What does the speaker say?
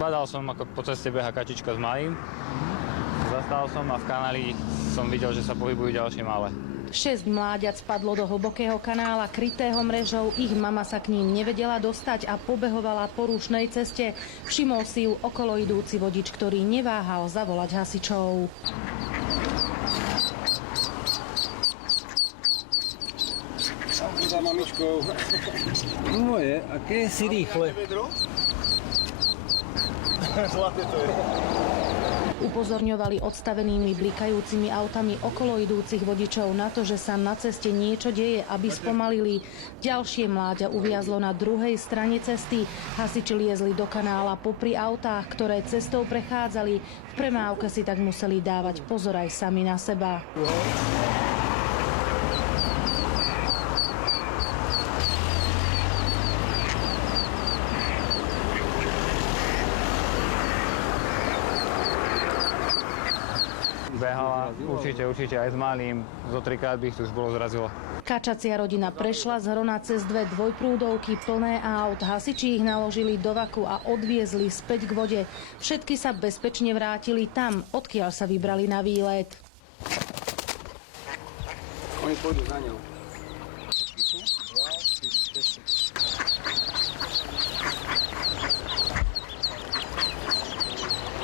Zbadal som, ako po ceste beha kačička s malým. Zastal som a v kanáli som videl, že sa pohybujú ďalšie malé. 6 mláďat spadlo do hlbokého kanála krytého mrežou, ich mama sa k ním nevedela dostať a pobehovala po rušnej ceste. Všimol si ju okolo idúci vodič, ktorý neváhal zavolať hasičov. Za mamičkou. Moje, aké si rýchle. Zlaté to je. Upozorňovali odstavenými blikajúcimi autami okolo idúcich vodičov na to, že sa na ceste niečo deje, aby spomalili. Ďalšie mláďa uviazlo na druhej strane cesty. Hasiči liezli do kanála popri autách, ktoré cestou prechádzali. V premávke si tak museli dávať pozor aj sami na seba. Behala určite aj s malým. Zo 3-krát by ich tu už bolo zrazilo. Kačacia rodina prešla z Hrona cez 2 dvojprúdovky plné aut. Hasiči ich naložili do vaku a odviezli späť k vode. Všetky sa bezpečne vrátili tam, odkiaľ sa vybrali na výlet. Oni pôjdu za ňou.